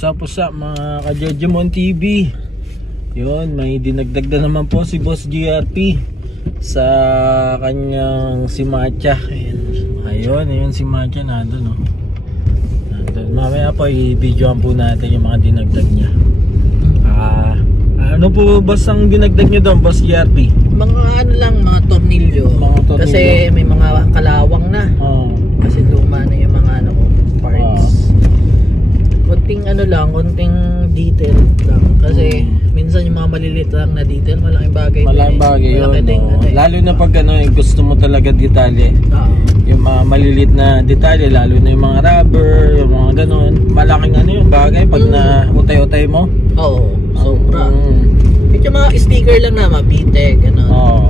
What's up mga ka-Jejemon TV. Yun, may dinagdag na naman po si Boss GRP sa kanyang si Matcha. Ayun si Matcha nandun, oh. Nandun. Mamaya po i-videoan po natin yung mga dinagdag niya. Ano po boss ang dinagdag niyo doon, Boss GRP? Mga ano lang, mga tornilyo. Kasi may mga kalawang na. Kasi luma na yung mga ano ko, parts. Konting ano lang, konting detail lang. Kasi minsan yung mga maliliit lang na detail, malaking bagay. Malaking bagay yun. Lalo na pag ano, gusto mo talaga detalye. Yung mga maliliit na detalye, lalo na yung mga rubber, yung mga ganun. Malaking ano yung bagay pag na utay-utay mo. Oo, sobra. Yung mga sticker lang na, mabiteg, ano.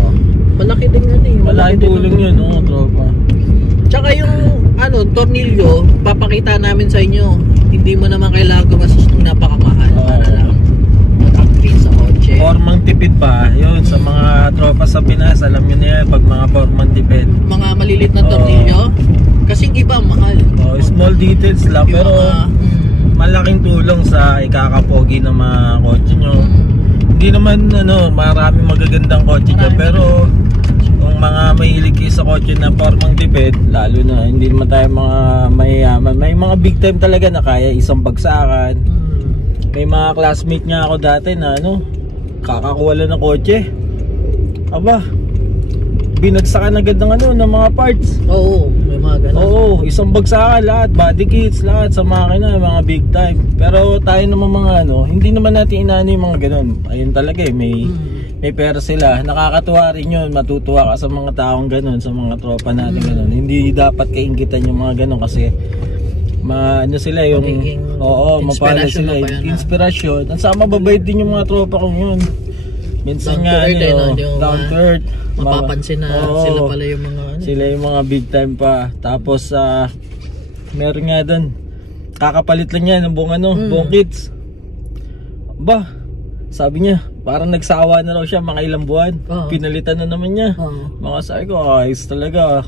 Malaki din yan eh. Malaking tulong yun, no, tropa. Tsaka yung ano, tornilyo, papakita namin sa inyo. Hindi mo naman kailangan gumastos ng napakamahal para lang mag-upgrade sa kotse. Formang tipid pa, yun, sa mga tropa sa Pinas, alam nyo na yan, pag mga formang tipid. Mga malilit na tornilyo, kasing iba mahal. Small details lang, yung pero malaking tulong sa ikakapogi ng mga kotse nyo. Hindi naman ano, maraming magagandang kotse dyan, pero kung mga mahilig kayo sa kotse na formang tipid, lalo na hindi naman tayo mga mayayaman, may mga big time talaga na kaya isang bagsakan. May mga classmate nga ako dati na ano, kakakuha lang ng kotse, aba, binagsakan agad ng ano, ng mga parts. Oo, may mga ganun. Oo, isang bagsakan lahat, body kits, lahat sa makina, mga big time. Pero tayo naman mga ano, hindi naman natin inaano yung mga ganun. Ayun talaga eh, may pera sila. Nakakatuwa rin yun, matutuwa ka sa mga taong ganun, sa mga tropa natin ganun. Hindi dapat kainggitan yung mga ganun kasi ano sila yung mapala sila, inspirasyon. At saka mababait din yung mga tropa kong yun. Minsan nga down to earth, mapapansin na sila pala yung mga ano. Sila yung mga big time pa. Tapos meron nga doon, kakapalit lang niya ng buong kits. Ba, sabi niya parang nagsawa na raw siya mga ilang buwan. Pinalitan na naman niya. Mga sabi ko, ayos talaga.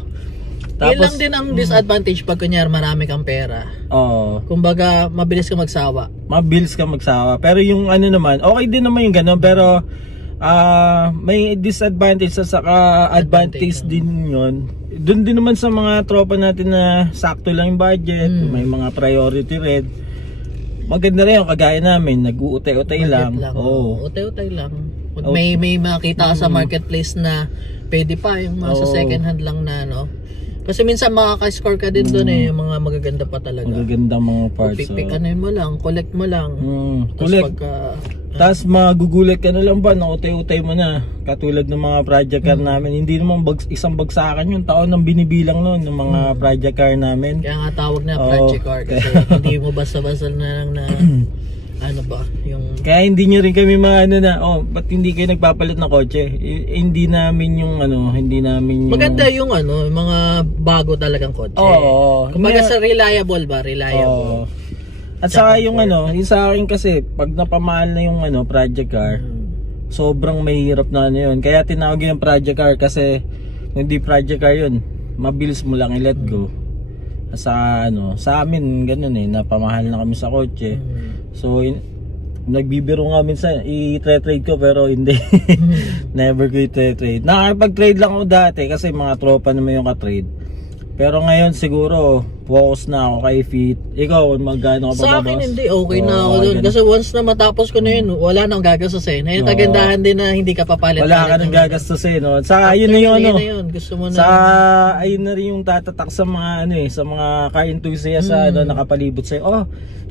Tapos, yun lang din ang disadvantage pag kunyari marami kang pera. Kumbaga, mabilis ka magsawa. Pero yung ano naman, okay din naman yung gano'n. Pero may disadvantage sa saka advantage din yun. Doon din naman sa mga tropa natin na sakto lang yung budget, may mga priority red. Maganda rin yung kagaya namin, nag-uutay-utay lang. Utay-utay lang. Pag may makita sa marketplace na pwede pa yung mga sa second hand lang na ano. Kasi minsan makaka-score ka din doon eh, yung mga magaganda pa talaga. Magagandang mga parts. Pipikanin mo lang, collect mo lang. Collect. Tapos magugulat ka na lang ba, nautay-utay mo na. Katulad ng mga project car namin, hindi naman isang bagsakan yung taon ng binibilang noon ng mga project car namin. Kaya nga tawag na project car kasi hindi mo basta-basta na lang na ano ba yung... Kaya hindi nyo rin kami mga ano na, ba't hindi kayo nagpapalit ng kotse? Hindi namin yung ano, hindi namin yung... Maganda yung ano, yung mga bago talagang kotse. Kumbaga sa reliable ba? Reliable. At saka yung ano, yung sa akin kasi, pag napamahal na yung ano, project car, sobrang mahirap na ano yun. Kaya tinawag yung project car kasi, hindi project car yun, mabilis mo lang i-let go. Sa ano, sa amin ganun eh, napamahal na kami sa kotse. So nagbibiro nga minsan i-trade ko pero hindi. Never ko i-trade. Nakakapag-trade lang ako dati kasi mga tropa naman yung ka-trade. Pero ngayon siguro focus na ako kay Fit. Ikaw magkano ka pa ba? Sa akin hindi, okay na ako doon. Kasi once na matapos ko na yun, wala nang gagastusin. Ayun, kagandahan din na hindi ka papalit. Wala ka nang gagastusin, no? Sa ayun na yun, ano. Gusto mo na. Sa ayun na rin yung tatatak sa mga ano eh, sa mga car enthusiasts na nakapalibot sa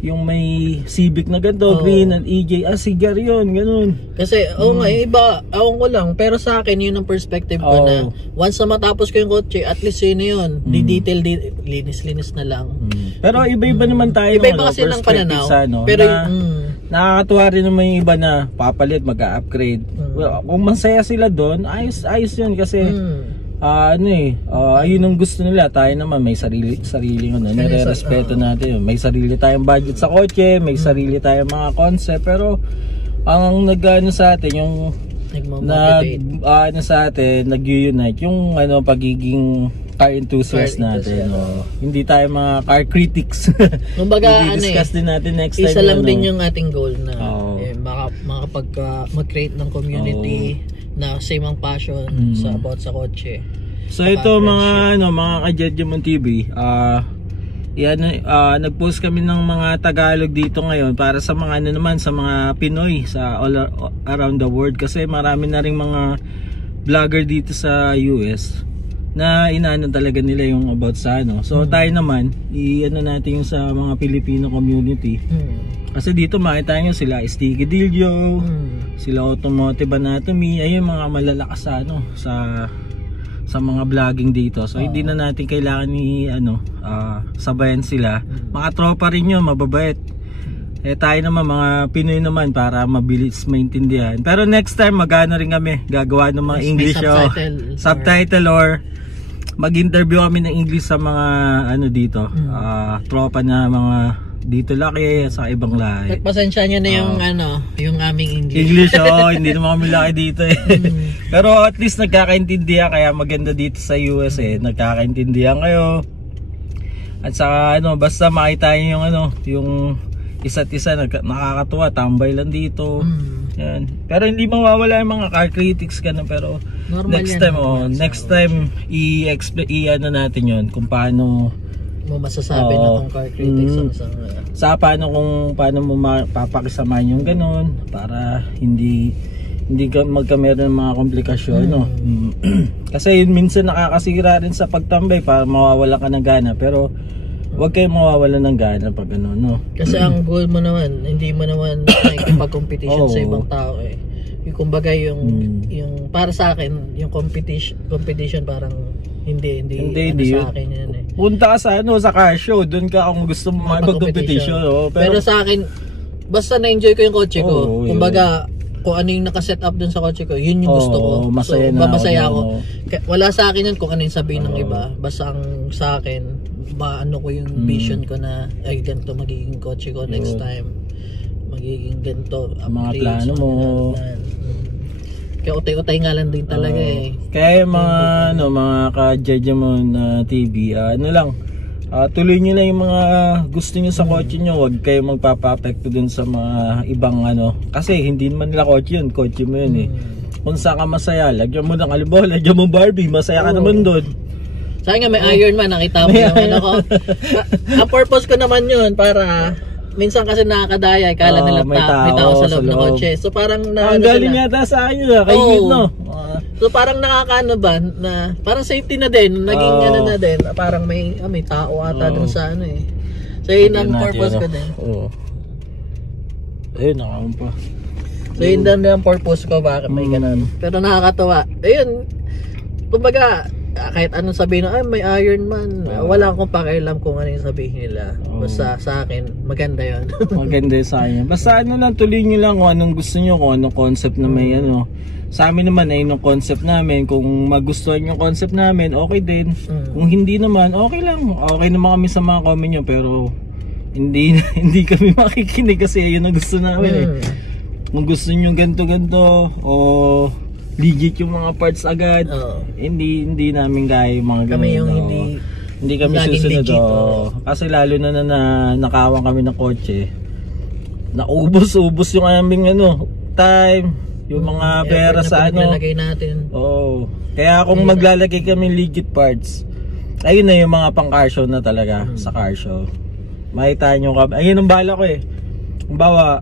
yung may Civic na ganito, green and EJ, sigar yun, ganun. Kasi, nga, iba, awang ko lang, pero sa akin, yun ang perspective ko na, once na matapos ko yung kotse, at least yun na yun, di-detail, linis-linis na lang. Pero iba-iba naman tayo, iba-iba kasi ng pananaw, pero nakakatuwa rin naman yung iba na papalit, mag-upgrade. Kung masaya sila doon, ayos yun kasi, ayun ang gusto nila. Tayo naman may sarili nire-respeto natin. May sarili tayong budget sa kotse, may sarili tayong mga concept, pero ang nag-ano sa atin yung sa atin nag-unite yung pagiging car enthusiast natin. Hindi tayo mga car critics. Kumbaga, discuss din natin next time. Isa lang din yung ating goal na mag-create ng community na same ang passion about sa kotse. So ito mga ka-Jejemon TV, nag-post kami ng mga Tagalog dito ngayon para sa mga naman sa mga Pinoy sa all around the world, kasi marami na ring mga vlogger dito sa US na inaano talaga nila yung about sa So tayo naman natin yung sa mga Filipino community. Kasi dito makita nyo sila Sticky Dilio, sila Automotive Anatomy, ayun mga malalakas sa mga vlogging dito. So hindi na natin kailangan sabayan sila. Mga tropa rin yun, mababait. Tayo naman mga Pinoy naman para mabilis maintindihan. Pero next time magana rin kami gagawa ng mga English subtitle or mag-interview kami ng English sa mga dito, tropa na mga dito laki sa ibang lahi. Pasensya nyo na yung aming English. Hindi naman kami laki dito Pero at least nagkakaintindihan, kaya maganda dito sa US nagkakaintindihan kayo. At saka basta makita nyo yung isa't isa, nakakatuwa, tambay lang dito. Yan. Pero hindi mawawala yung mga car critics pero normal next time i-explain natin yon kung paano mo masasabi na kung car critics paano mo papakisamahin yung ganun para hindi magkameron ng mga komplikasyon. Kasi yun minsan nakakasira rin sa pagtambay, para mawawala ka ng gana, pero huwag kayong mawawala ng gana pag kasi ang goal mo naman, hindi mo naman nakikipag-competition sa ibang tao yung kumbaga yung para sa akin yung competition parang hindi sa akin yan punta ka sa car show, doon ka kung gusto mo mag-competition. Pero sa akin basta na-enjoy ko yung kotse ko, kumbaga kung ano yung nakaset up dun sa kotse ko, yun yung gusto ko. Masaya ako. Wala sa akin yun kung ano yung sabihin ng iba. Basta ang sa akin, ko yung vision ko na ay ganito magiging kotse ko next time. Magiging ganito. Mga plano mo. Kaya utay-utay nga lang din talaga Kaya mga ka-Jejemon TV, tuloy nyo na yung mga gusto nyo sa kotse nyo. Huwag kayo magpapa-apekto dun sa mga ibang kasi hindi naman nila kotse yun, kotse mo yun kung saan ka masaya, lagyan mo ng alibaw, lagyan mo Barbie, masaya ka naman dun. Saan nga may Iron Man, nakita mo naman ako. Ang purpose ko naman yun para minsan kasi nakakadaya, kala nila may tao sa loob ng kotse. So parang ang galing yata sa akin yun, kaingit So parang nakakaano ba na parang safety na din, naging na din, parang may tao ata dun sa So yun ang purpose ko din. Ayun, nakakam pa. So yun din ang purpose ko, bakit may ganun. Pero nakakatawa. Ayun, kumbaga kahit anong sabihin may Iron Man, wala akong pakialam kung ano yung sabihin nila. Basta sa akin, maganda yun. Maganda yun sa akin. Basta tuloy nyo lang kung anong gusto nyo, kung anong concept na may Sa amin naman ay yung concept namin. Kung magustuhan yung concept namin, okay din. Kung hindi naman, okay lang. Okay naman kami sa mga comment nyo, pero hindi kami makikinig kasi yun ang gusto namin Kung gusto nyo ganto o legit yung mga parts agad, hindi namin kaya yung mga ganun. Kami yung hindi kami susunod. Kasi lalo na nakawang kami ng kotse, naubos yung aming time, yung mga pera sa natin. Kaya kung maglalagay kami legit parts, ayun na yung mga pang car show na talaga. Sa car show makita nyo kami, ayun ang bala ko Kumbawa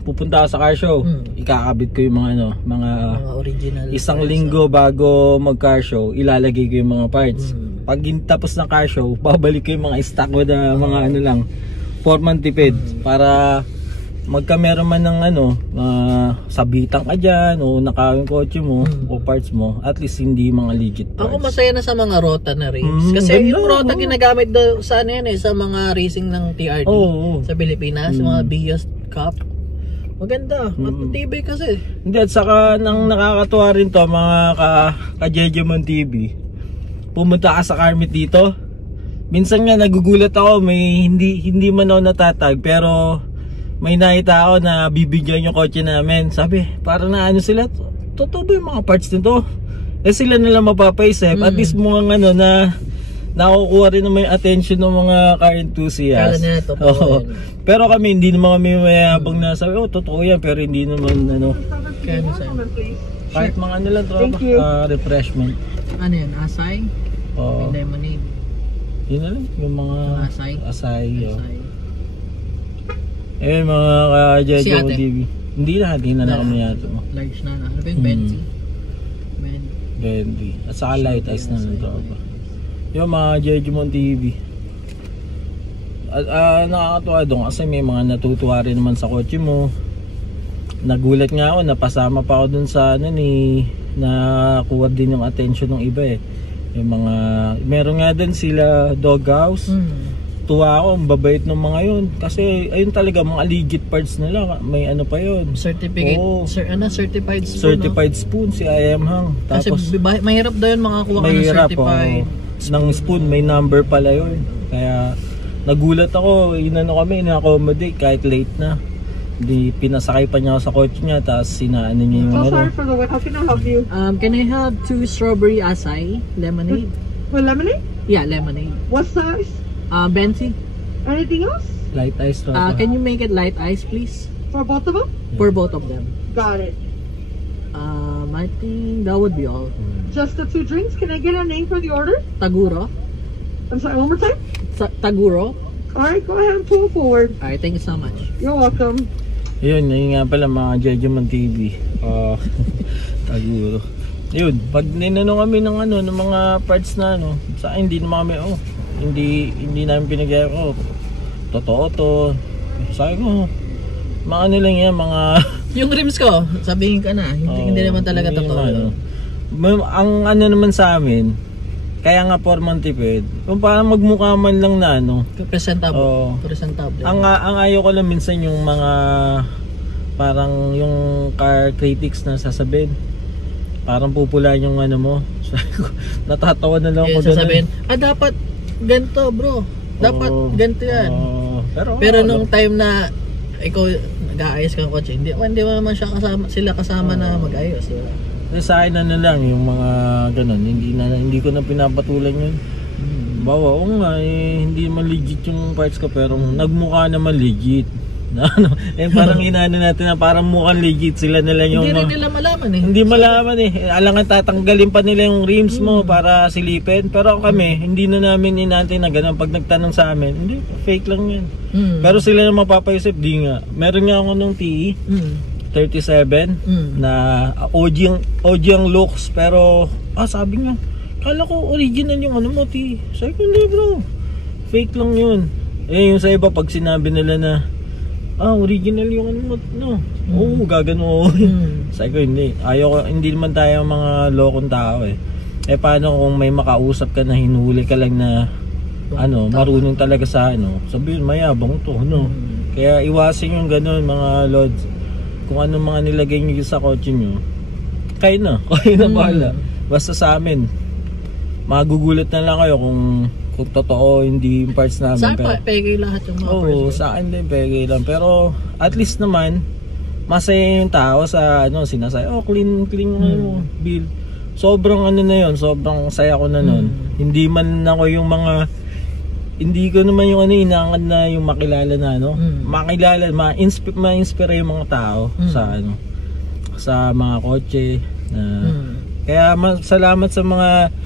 pupunta ako sa car show, ikakabit ko yung mga original isang linggo bago mag car show, ilalagay ko yung mga parts. Pag tapos ng car show, babalik ko yung mga stock ko na mga lang, 4-month tipid, para magkameron man ng sabitan ka dyan o nakawin kotse mo o parts mo, at least hindi mga legit parts. Ako masaya na sa mga rota na race kasi yung rota ginagamit daw sa sa mga racing ng TRD sa Pilipinas, mga Bios Cup. Maganda, matibay kasi. Hindi, at saka nang nakakatuwa rin to mga ka-Jejemon TV. Pumunta ka sa car meet dito. Minsan nga nagugulat ako, may hindi man ako natatag, pero may nakita ako na bibigyan yung kotse namin. Sabi, parang sila, totoo ba yung mga parts nito? eh sila nalang mapapaisip. At least mga ano na nakukuha rin naman yung attention ng mga car enthusiasts. Kala nila totoo. Pero kami, hindi naman kami mayabang na sabi, totoo yan, pero hindi naman ano. Kaya na sa'yo. Kahit mga ano lang, tropa, refreshment. Ano yan? Asay? May lemonade. Yun na lang, yung mga Asay. Asay. Eh mga ka-Jejo TV. Hindi na, hindi na kami yata mo. Large na. Ano ba yung Benzi? Benzi. At saka light ice na lang, tropa. Yung mga Jejumon TV. At nakakatuwa doon kasi may mga natutuwa rin naman sa kotse mo. Nagulat nga ako, napasama pa ako doon sa ano ni nakuha din yung attention ng iba eh. Yung mga meron nga din sila Doghouse. Tuwa ako, ang babait ng mga yun. Kasi ayun talaga mga legit parts nila. May ano pa yun. Certificate. Certified spoon. Certified spoon si I Am Hang. Tapos kasi mahirap daw yun makakuha ka ng certified. Ng spoon, may number pala yun. Kaya nagulat ako, inano kami, ina-accommodate kahit late na. Di pinasakay pa niya ako sa kotse niya, tapos sinaano niya yung sorry for the wait. How can I help you? Can I have 2 strawberry acai lemonade? What, lemonade? Yeah, lemonade. What size? Benzi. Anything else? light ice. Can you make it light ice, please? For both of them? For both of them. Got it. I think that would be all. Just the 2 drinks? Can I get a name for the order? Taguro. I'm sorry, one more time? Taguro. Alright, go ahead and pull forward. Alright, thank you so much. You're welcome. Yun nga pala mga Jejumon TV. Taguro. Yun, pag ninano kami ng ano, ng mga parts na ano, sa akin hindi naman kami, hindi namin pinagaya ko. Totoo to. Sabi ko, mga ano lang yan, mga yung rims ko, sabihin ka na, hindi naman talaga totoo. Ang ano naman sa amin, kaya nga Foreman tipid, kung parang magmukha man lang na ano, presentable. Presentable. Ang ayaw ko lang minsan yung mga parang yung car critics na sasabihin, parang pupulaan yung ano mo. Natatawa na lang ako doon. Sasabihin, dapat ganito bro, dapat ganito yan. Pero nung time na ikaw nag-aayos ka ng kotse, hindi naman sila kasama na mag-ayos. Sa akin na lang yung mga ganun, hindi ko na pinapatulan yun. Bawa, hindi naman legit yung parts ko, pero nagmukha naman legit. Parang inaano natin na parang mukhang legit sila nila yung hindi rin nila malaman eh. Hindi malaman eh. Alangan tatanggalin pa nila yung rims mo para silipin. Pero kami, hindi na namin inantay na ganun. Pag nagtanong sa amin, hindi, fake lang yan. Pero sila na mapapaisip, di nga. Meron nga ako nung TE 37 na OG ang looks, pero sabi nga, kala ko original yung ano mo TE. Sabi ko, hindi bro, fake lang yun. Yung sa iba pag sinabi nila na original yung ano mo, no. Gagano. Sabi ko, hindi. Hindi naman tayo mga lokong tao eh. Paano kung may makausap ka na hinuli ka lang na marunong talaga sa sabihin mayabang to, no. Kaya iwasin yung ganun mga lods. Kung ano mga nilagay nyo sa kotse nyo, kayo na bahala. Basta sa amin, magugulat na lang kayo kung totoo hindi yung parts namin. Saan pa pegay lahat yung mga parts? Sa akin din pegay lang. Pero at least naman masaya yung tao sa sinasay, clean build. Sobrang na yun, sobrang saya ko na nun. Hindi man ako yung mga, hindi ko naman yung inaangad na yung makilala na makilala, ma-inspire yung mga tao sa mga kotse kaya salamat sa mga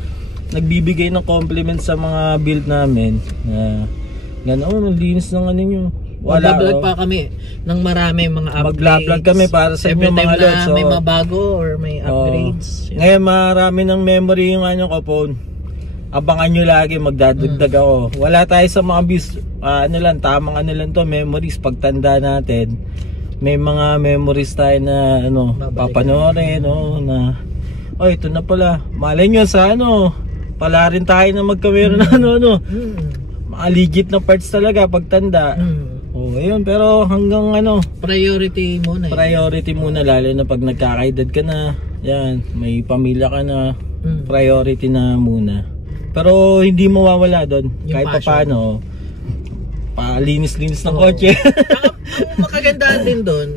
nagbibigay ng compliment sa mga build namin na gano'n, linis ng nyo. Mag-vlog pa kami ng marami mga upgrades. Mag-vlog kami para sa inyo mga lods. May mabago or may upgrades. Ngayon marami ng memory yung ko phone. Abangan nyo lagi, magdadagdag ako. Wala tayo sa mga tamang to, memories. Pagtanda natin, may mga memories tayo na papanoorin, na ito na pala. Malay nyo sa pala rin tayo na magkameron na mga legit na parts talaga pagtanda. Ngayon, pero hanggang priority muna. Priority muna, lalo na pag nagkakaedad ka na. Yan, may pamilya ka na. Priority na muna. Pero hindi mawawala doon. Kahit pa paano, palinis-linis ng kotse. Ang makagandaan din doon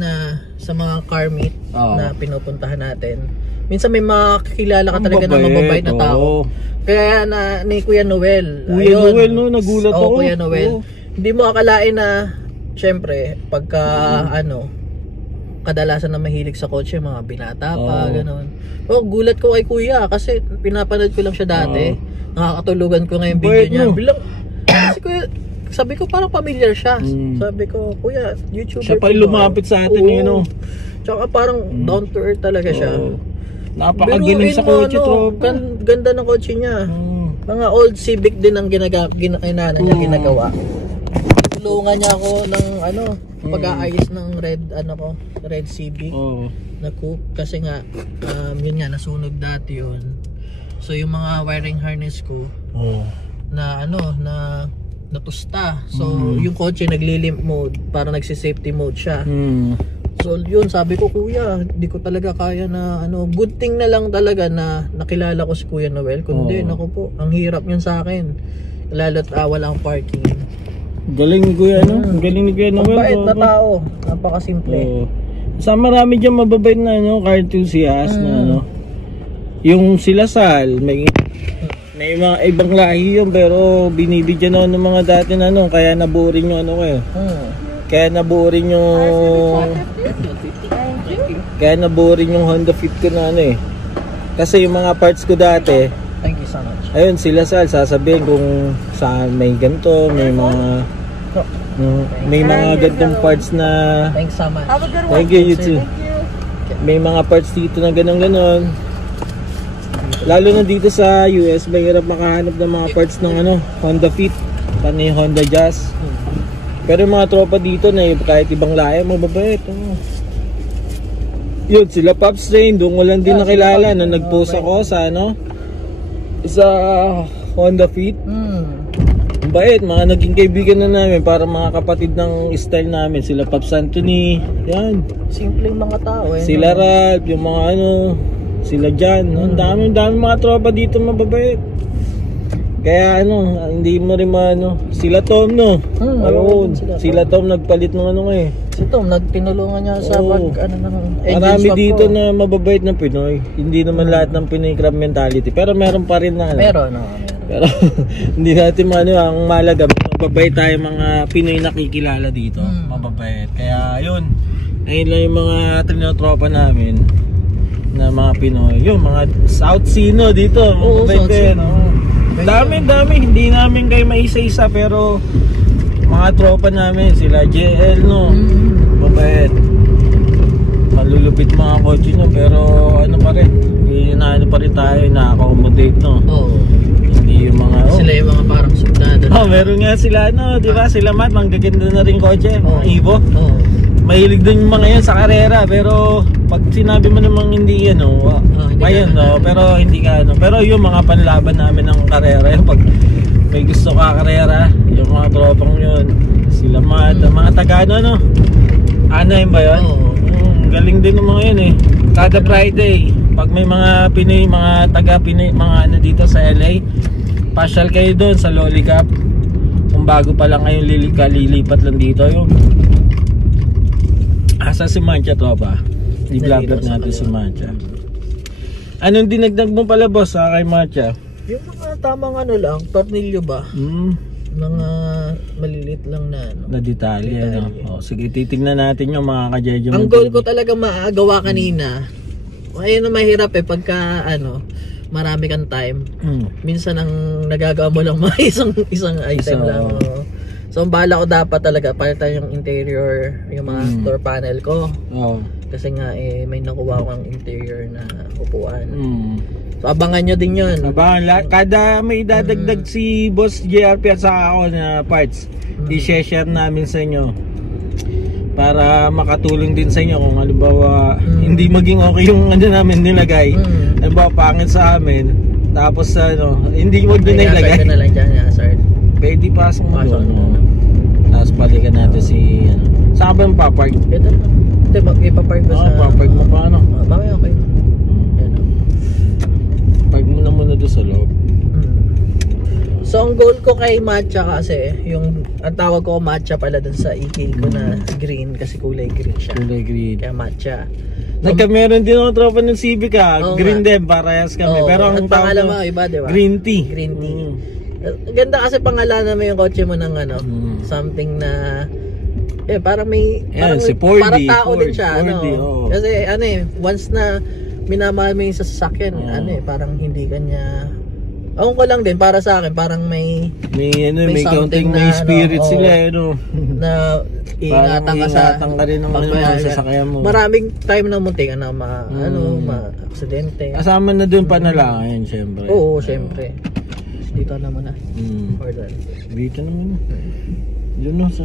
na sa mga car meet na pinupuntahan natin, Minsan may makikilala ka talaga na mababait na tao. Kaya na ni Kuya Noel. Kuya Noel, no, nagulat ako. Kuya Noel. Hindi mo akalain na, syempre, pagka, kadalasan na mahilig sa kotse, mga binata pa, gano'n. Gulat ko kay Kuya, kasi pinapanood ko lang siya dati. Nakakatulugan ko ngayon video niya. Bilang, kasi Kuya, sabi ko parang familiar siya. Sabi ko, Kuya, YouTuber. Siya pa lumapit sa atin yun, Tsaka parang down to earth talaga siya. Napakagaling sa kotse, tropa. Ganda ng kotse niya. Mga old Civic din ang ginagawa. Tulungan niya ako ng pag-aayos ng red Civic na coupe kasi nga yun nga nasunog dati yun. So yung mga wiring harness ko na natusta. So yung kotse nagli-limp mode para nagsi-safety mode siya. So yun, sabi ko, Kuya, hindi ko talaga kaya na good thing na lang talaga na nakilala ko si Kuya Noel. Kundi naku po, ang hirap niyan sa akin. Lalo't wala akong parking. Galing ni Kuya, galing ni Kuya Noel. Mabait na tao, napakasimple. Sa marami dyan mababait na car enthusiast na yung sila Sal, may mga ibang lahi yun, pero binibigyan ako ng mga dati na kaya naboring yung kaya naboring yung Honda Fit ko na kasi yung mga parts ko dati, thank you so much. Ayun, sila Sal, sasabihin kung saan may ganito, may mga gantong parts na thanks so much. Thank you, you too. May mga parts dito na ganon. Lalo na dito sa US, mahirap makahanap ng mga parts ng Honda Fit, paano yung Honda Jazz. Pero yung mga tropa dito na kahit ibang lahi, mababait. Yun, sila Pops Rain, doon ko lang din nakilala na nag-post ako sa sa Honda Fit. Bait, mga naging kaibigan na namin para mga kapatid ng style namin. Sila Pops Anthony, yan. Simpleng mga tao Sila Ralph, yung mga sila Jan. Ang dami mga tropa dito mababait. Kaya hindi mo rin sila Tom ayun, sila Tom nagpalit ng Si Tom, nagtinulungan niya sa marami dito na mababait na Pinoy. Hindi naman lahat ng Pinoy crab mentality, pero meron pa rin na Pero hindi natin ang malaga, mababait tayo mga Pinoy nakikilala dito. Mababait. Kaya yun, ayun lang yung mga trinotropa namin na mga Pinoy. Yung mga South Sino dito, mababait din. Dami, hindi namin kayo maisa-isa, pero mga tropa namin, sila JL mabait. Malulupit mga kotse pero pa rin, pa rin tayo, na-accommodate hindi yung mga sila yung mga parang sundado meron nga sila di ba, sila Matt, manggaganda na rin kotse, mga Evo. Mahilig din yung mga yan sa karera, pero pag sinabi mo namang hindi pero hindi ka pero yung mga panlaban namin ng karera, yung pag may gusto ka karera, yung mga tropang yun, sila mga taga Anaheim ba yun? Galing din ng mga yun kada Friday pag may mga Pinoy, mga taga Pinoy, mga dito sa LA, pasyal kayo doon sa Lolicap. Kung bago pa lang ngayon lilipat lang dito yung asa si Mancha, tropa. I-vlog natin si Mancha. Anong dinagdag mo pala, boss, kay Mancha? Yung mga tamang lang, tornilyo ba? Mga malilit lang na detalye. Sige, titignan natin yung mga kajejo. Ang goal ko talaga maagawa kanina. Ayun na mahirap pagka marami kang time. Minsan ang nagagawa mo lang isang item lang. So ang bala ko dapat talaga palitan yung interior, yung mga door panel ko. Kasi nga may nakuha akong interior na upuan. So abangan nyo din yun. Abangan, kada may idadagdag si Boss JRP at saka ako na parts, i-share namin sa inyo para makatulong din sa inyo kung halimbawa hindi maging okay yung namin nilagay. Halimbawa pangit sa amin, tapos hindi mo din nilagay. Ay, na lang dyan, sir. Pwede pasok mo doon. Tapos balikan natin si saan ba yung papark? Ito na. Hindi, ipapark ko sa papark mo pa mamaya okay. Park mo na muna doon sa loob. So ang goal ko kay Matcha kasi, ang tawag ko Matcha pala dun sa EK ko na green kasi kulay green siya. Kulay green. Kaya Matcha. Meron din ako tropa ng Civic green din, parehas kami. Pero ang pangalan mo iba, di ba? Green tea. Green tea. Ganda kasi pangalanan mo yung kotse mo ng something na parang may si Fordi, para tao din siya, Fordi, Kasi once na minamahal mo yung sasakyan, parang hindi kanya. Ako ko lang din para sa akin, parang may counting may spirit sila na ingatan ka sa rin ng sasakyan mo. Maraming time na muntik na ma-aksidente. Kasama na doon panalangin, syempre. Oo, syempre. Dito naman na. Dito naman. Doon sa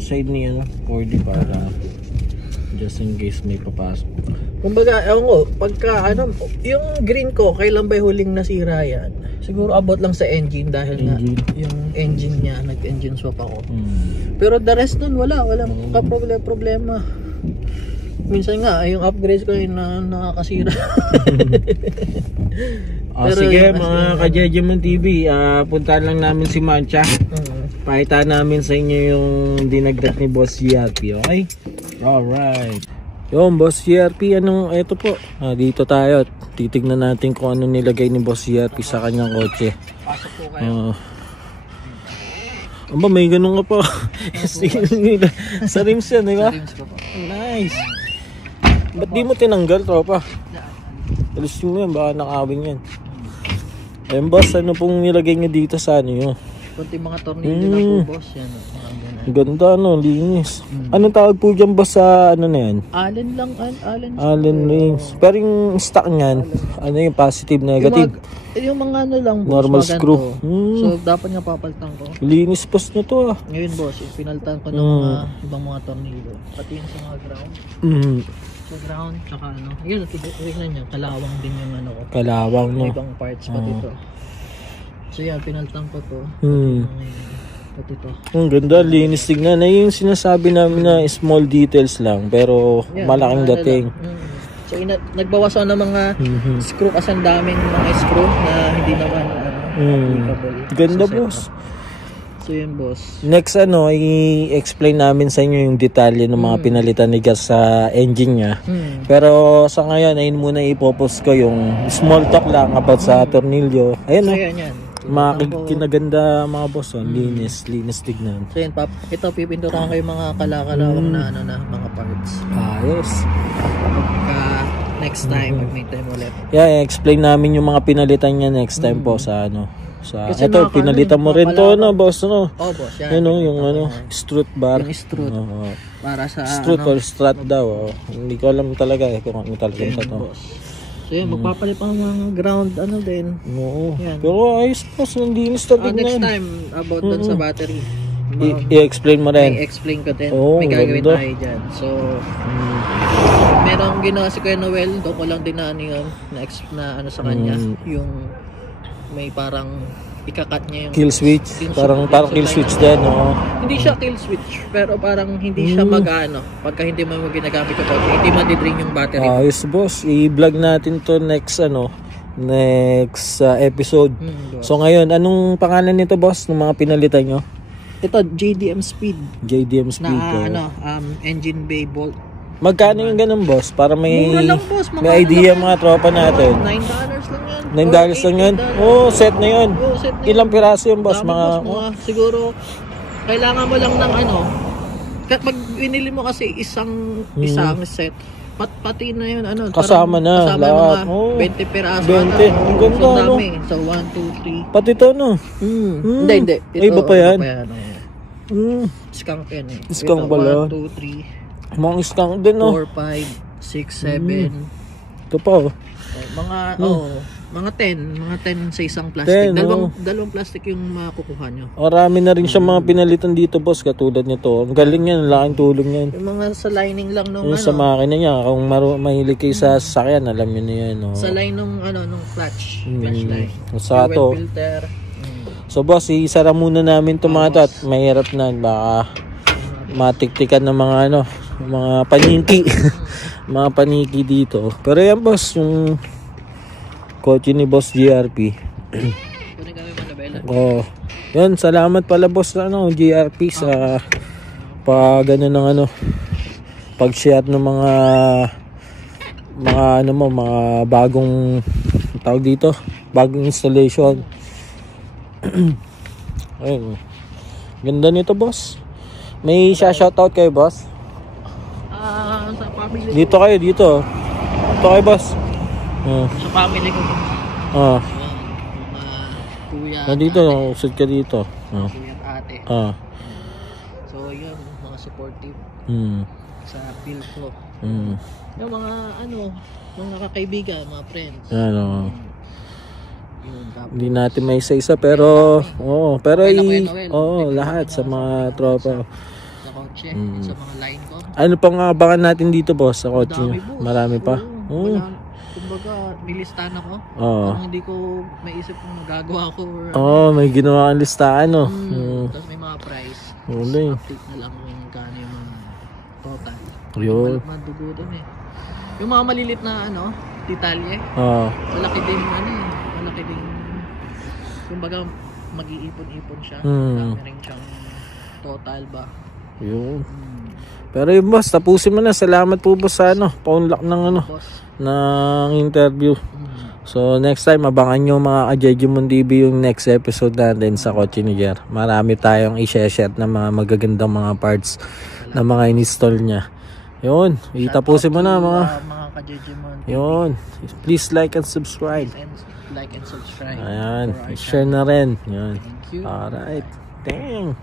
side ni Fordi para just in case may papasok. Kumbaga, pagka yung green ko, kailan ba huling nasira yan? Siguro abot lang sa engine dahil nga yung engine niya, nag-engine swap ako. Pero the rest nun, walang problema. Minsan nga, yung upgrades ko yung nakakasira. Sige, mga ka-Jejemon TV, puntahan lang namin si Mancha. Pakita namin sa inyo yung dinagdag ni Boss GRP, okay? Alright. Yung Boss GRP, eto po. Dito tayo. Titignan natin kung ano nilagay ni Boss GRP sa kanyang kotse. Pasok po kayo. May ganun ka pa. Sa rims yan, di ba? Sa rims ko po. Nice. Ba't di mo tinanggal, tropa? Alisin mo yan, baka nakawin yan. Ayun boss, ano pong nilagay niya dito sa yun? Kunti mga tornilyo na po, boss. Yan. Ganda, linis. Anong tawag po dyan boss sa na yan? Allen lang, Allen rings. Pero yung stock niyan, yung positive, negative? Yung mga lang, boss, normal screw. So, dapat nga papalitan ko. Linis boss na to Ngayon boss, pinalitan ko ng mga ibang mga tornilyo. Pati yung sa mga ground. Sa ground, tsaka yun, tignan nyo, kalawang din yung ko. Kalawang, no? Ibang parts pati to. So yan, pinalitan ko to. Pati to. Ang ganda, linis tignan. Yung sinasabi namin na small details lang, pero malaking dating. So nagbawas ako ng mga screw kasi ang daming mga screw na hindi naman ganda boss. So yun boss. Next i-explain namin sa inyo yung detalye ng mga pinalitan ni Gas sa engine niya. Pero sa ngayon ayun muna ipopost ko yung small talk lang about sa tornilyo. Ayun so, yan. Mga kinaganda mga boss, linis tignan. So yun, ito pipinturan ko yung mga kalakalawang na mga parts. Yes. Next time, may time ulit. Explain namin yung mga pinalitan niya next time po sa ito, pinalitan mo rin to, boss, boss, yan. Yung strut bar. Yung strut. Para sa strut or strut daw. Hindi ko alam talaga kung ano talaga ito. So yun, magpapalit pa ng mga ground, din. Oo. Pero ayos po, nandinis na tignan. Next time, about dun sa battery. I-explain mo rin. I-explain ko din. May gagawin tayo dyan. So, merong ginawa si Kuya Noel, doon ko lang din na sa kanya. Yung may parang ikakat niya yung kill switch. Parang kill switch din, Hindi siya kill switch, pero parang hindi siya pagka hindi mo ginagamit ko, hindi ma-drain yung battery. Yes boss, i-vlog natin to next episode. So ngayon, anong pangalan nito boss ng mga pinalitan nyo? Ito, JDM Speed. JDM Speed. Na engine bay bolt. Magkano yung ganun boss? Para may mura lang, boss. May idea mga tropa natin. $9 lang yan. $9 lang yan? Set na yun. Set na ilang piraso yung boss? Mga siguro, kailangan mo lang ng pag binili mo kasi isang set, pati na yun, kasama na lahat. 20 piraso. 20. Ang ganda, So, 1, 2, 3. Pati to, Hindi. Iba pa yan? Skunk yan Skunk pala. 1, 2, 3. Mga skunk din, 4, 5, 6, 7. Ito pa, mga 10 sa isang plastic. Dalawang plastic yung makukuha nyo. Marami na rin siya mga pinalitan dito, boss, katulad nito. Ang galing yan, laking tulong yan. Yung mga sa lining lang nung yung sa makina niya, kung mahilig kayo sa sasakyan, alam niyo na yan. Sa line nung clutch line. Sa ito. Filter. So boss, isara muna namin ito mga at mahirap na, baka matiktikan ng mga mga paniki. Mga paniki dito. Pero yan boss, yung kotse ni Boss GRP. Yan, salamat pala boss GRP sa pag pag-share ng mga mga ano mo, mga bagong tawag dito, bagong installation. Ayun. Ganda nito, boss. May shoutout kayo, boss? Sa family Dito kayo, dito. Dito kayo, boss. Sa family ko. Ah. Mga kuya. Dito, usad ka dito. Kuya at ate. So, yun, mga supportive. Sa build ko. Yung mga mga kakaibigan, mga friends. Ano. Hindi natin may isa-isa pero pero lahat sa mga tropa. Sa kotse, sa mga line ko. Ano pang abangan natin dito, boss, sa kotse? Marami pa. Kumbaga, nilistahan ako. Parang hindi ko maisip kung nagagawa ko or may ginawa kang listahan, no? Tapos may mga price. Update na lang kung kano yung mga total. Yun. Madugo dun eh. Yung mga malilit na detalye. Malaki din malaki din. Kumbaga mag-iipon-ipon siya. Dami rin siyang total ba. Yun. Pero yung boss, tapusin mo na. Salamat po, boss, sa pa-unlock ng ng interview. So next time abangan nyo mga ka-Jejemon TV yung next episode natin sa Kotse ni Jer. Marami tayong i-share na mga magagandang mga parts na mga in-install niya. Yun, itapusin mo na mga ka-Jejemon TV. Yun, please like and subscribe. Like and subscribe. Ayan, share na rin. Yun. Thank you. Alright. Dang.